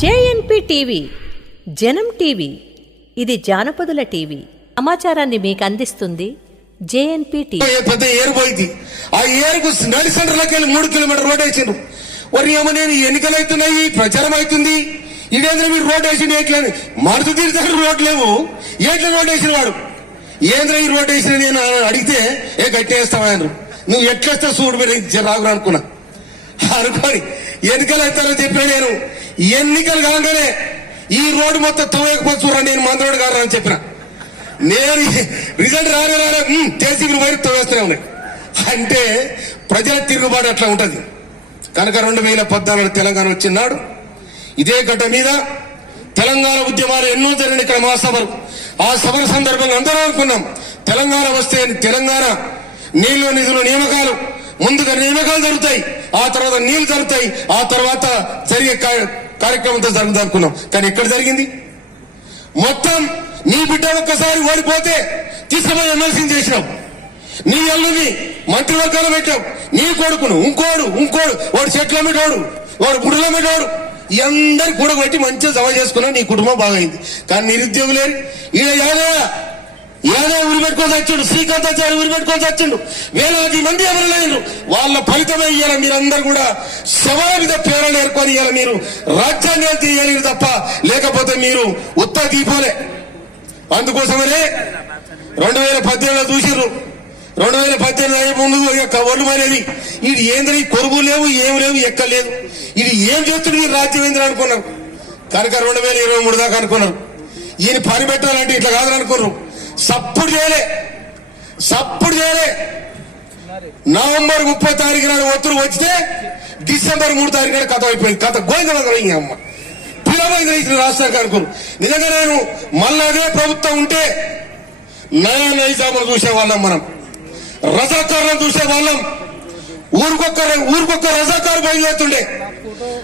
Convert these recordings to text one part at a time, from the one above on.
JNP TV జనం TV ఇది జానపదుల TV. సమాచారాన్ని మీకు అందిస్తుంది జేఎన్పి టీవీ. ఏ పెద్ద ఏరు పోయింది. ఆ ఏరుకు నడి సెంటర్లోకి వెళ్ళి మూడు కిలోమీటర్ రోడ్ వేసిండ్రు. వరి ఏమో నేను ఎన్నికలు అవుతున్నాయి ప్రచారం అవుతుంది. ఇదేంద్ర మీరు రోడ్ వేసిండు ఎట్లని మరుతు తీర్థ రోడ్ లేవు. ఎట్లా రోడ్ వేసిన వాడు? ఏంద్ర ఈ రోడ్ వేసిన నేను అడిగితే ఏ గట్టి వేస్తావా? నువ్వు ఎట్లేస్తావు చూడు మీరు రాగురు అనుకున్నా. అనుకోని ఎన్నికలు అవుతారని చెప్పిన నేను ఎన్నికలు కాగానే ఈ రోడ్డు మొత్తం తవ్వకపోతే చూడండి నేను మందరోడు గారు అని చెప్పిన. నేను రిజల్ట్ రానే రాలే జేసీబీ వైరు తవ్వేస్తూనే ఉన్నాయి. అంటే ప్రజల తిరుగుబాటు అట్లా ఉంటుంది. కనుక రెండు వేల పద్నాలుగు తెలంగాణ వచ్చినాడు ఇదే గడ్డ మీద తెలంగాణ ఉద్యమాలు ఎన్నో జరిగిన ఇక్కడ మా సభలు ఆ సభల సందర్భంగా అందరూ అనుకున్నాం తెలంగాణ వస్తే తెలంగాణ నీళ్ళు నిధులు నియామకాలు ముందుగా నియామకాలు జరుగుతాయి ఆ తర్వాత నీళ్ళు జరుగుతాయి ఆ తర్వాత జరిగే కార్యక్రమంతో జరుగుతుంది అనుకున్నాం. కానీ ఎక్కడ జరిగింది? మొత్తం నీ బిడ్డ ఒక్కసారి ఓడిపోతే తీసుకుపోయి ఎమ్మెల్సీని చేసినాం. నీ అల్లుని మంత్రివర్గాలు పెట్టావు నీ కొడుకును ఇంకోడు ఇంకోడు వాడు చెట్ల మీదోడు వాడు గుడిలో మీదోడు ఈ అందరి కూడా పెట్టి మంచిగా జమ చేసుకున్నా. నీ కుటుంబం బాగైంది. కానీ నిరుద్యోగులు లేరు ఈయన యాదవ ఏదో ఊరి పెట్టుకొని వచ్చిండు శ్రీకాంత్ ఉరి ఊరి పెట్టుకొని వచ్చిండు వేలాది మంది ఎవరు లేరు. వాళ్ళ ఫలితమే ఇయ్యాల మీరందరూ కూడా శవాల మీద పేర్లు ఏర్కొని ఇయ్యాలి మీరు. రాజ్యాంగాలు తీయాలి తప్ప లేకపోతే మీరు ఉత్త దీపోలే. అందుకోసమనే రెండు వేల పద్దెనిమిదిలో చూసిర్రు. రెండు వేల పద్దెనిమిది అయ్యే ముందు ఒళ్ళు అనేది. ఇది ఏంద్రీ కొరుగు లేవు ఏం లేవు ఎక్కలేదు ఇది ఏం చేస్తుంది మీరు రాజ్యం ఏంద్ర అనుకున్నారు. కనుక రెండు వేల ఇరవై మూడు దాకా అనుకున్నారు. ఈయన పని పెట్టాలంటే ఇట్లా కాదని అనుకున్నారు సప్పుడు చేయలే. సప్పుడు చేయలే. నవంబర్ ముప్పై తారీఖు నాడు ఒత్తులు వచ్చితే డిసెంబర్ మూడు తారీఖు నాడు కథ అయిపోయింది. కథ గోవింద అమ్మ. పిలవైంది రైతులు రాష్ట్రానికి అనుకోరు నిజంగా నేను మళ్ళీ అదే ప్రభుత్వం ఉంటే నయా నైజాములు చూసేవాళ్ళం మనం. రజాకారులను చూసేవాళ్ళం. ఊరికొక్క ఊరికొక్క రజాకారు బయలుదేరుతుండే.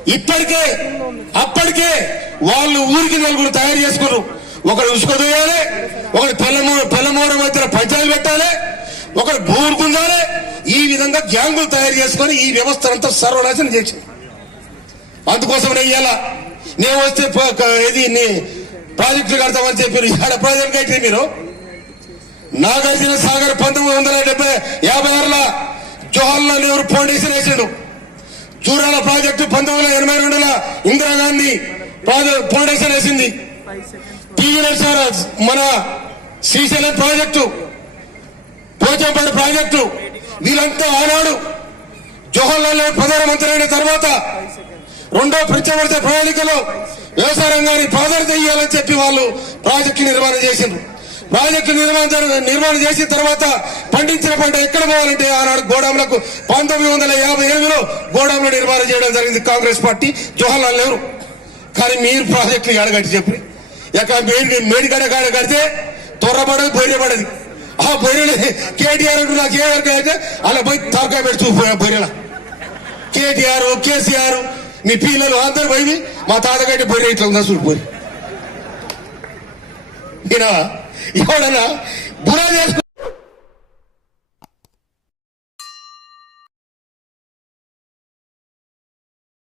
ఇప్పటికే అప్పటికే వాళ్ళు ఊరికి నలుగురు తయారు చేసుకున్నారు. ఒకడు ఉసుక దూయాలి ఒకడు పెళ్ళమూ పెళ్ళమూర మధ్యన పంచాయతీ పెట్టాలి ఒకడు భూమి గుంజాలి ఈ విధంగా గ్యాంగులు తయారు చేసుకొని ఈ వ్యవస్థ అంతా సర్వనాశనం చేసింది అందుకోసం నేను నేను వస్తే ఇది ప్రాజెక్టులు కడతామని చెప్పారు. ఇక్కడ ప్రాజెక్ట్ కట్టిన మీరు. నాగార్జున సాగర్ పంతొమ్మిది వందల డెబ్బై యాభై ఆరులో జవహర్లాల్ నెహ్రూ ఫౌండేషన్ వేసాడు. చూరాల ప్రాజెక్టు పంతొమ్మిది వందల ఎనభై రెండులో ఇందిరాగాంధీ ప్రాజెక్ట్ ఫౌండేషన్ వేసింది. టీవీ నరసింహారావు మన శ్రీశైలం ప్రాజెక్టు పోచంపాడు ప్రాజెక్టు వీళ్ళంతా ఆనాడు జవహర్లాల్ నెహ్రూ ప్రధానమంత్రి అయిన తర్వాత రెండో ప్రత్యవర్త ప్రణాళికలో వ్యవసాయ రంగాన్ని ప్రాధాన్యత ఇవ్వాలని చెప్పి వాళ్ళు ప్రాజెక్టు నిర్మాణం చేసిండ్రు. ప్రాజెక్టు నిర్మాణ నిర్మాణం చేసిన తర్వాత పండించిన పంట ఎక్కడ పోవాలంటే ఆనాడు గోడాములకు పంతొమ్మిది వందల యాభై ఎనిమిదిలో గోడాములు నిర్మాణం చేయడం జరిగింది కాంగ్రెస్ పార్టీ జవహర్లాల్ నెహ్రూ. కానీ మీరు ప్రాజెక్టులు ఎడగట్టి చెప్పి ఎక్కడ మేడి మేడిగడ కాడ కడితే తొర్రబడదు బొర్రెపడదు ఆ బొర్రెలు కేటీఆర్ అంటూ నాకు ఏమనుకో అయితే అలా పోయి తరకాయ పెట్టి చూసిపోయా బొర్రెల కేటీఆర్ కేసీఆర్ మీ పిల్లలు అందరు పోయి మా తాతగడ్డి బొర్రె ఇట్లా ఉందా చూడిపోయి ఈయన ఎవడన్నా బురా చేసుకు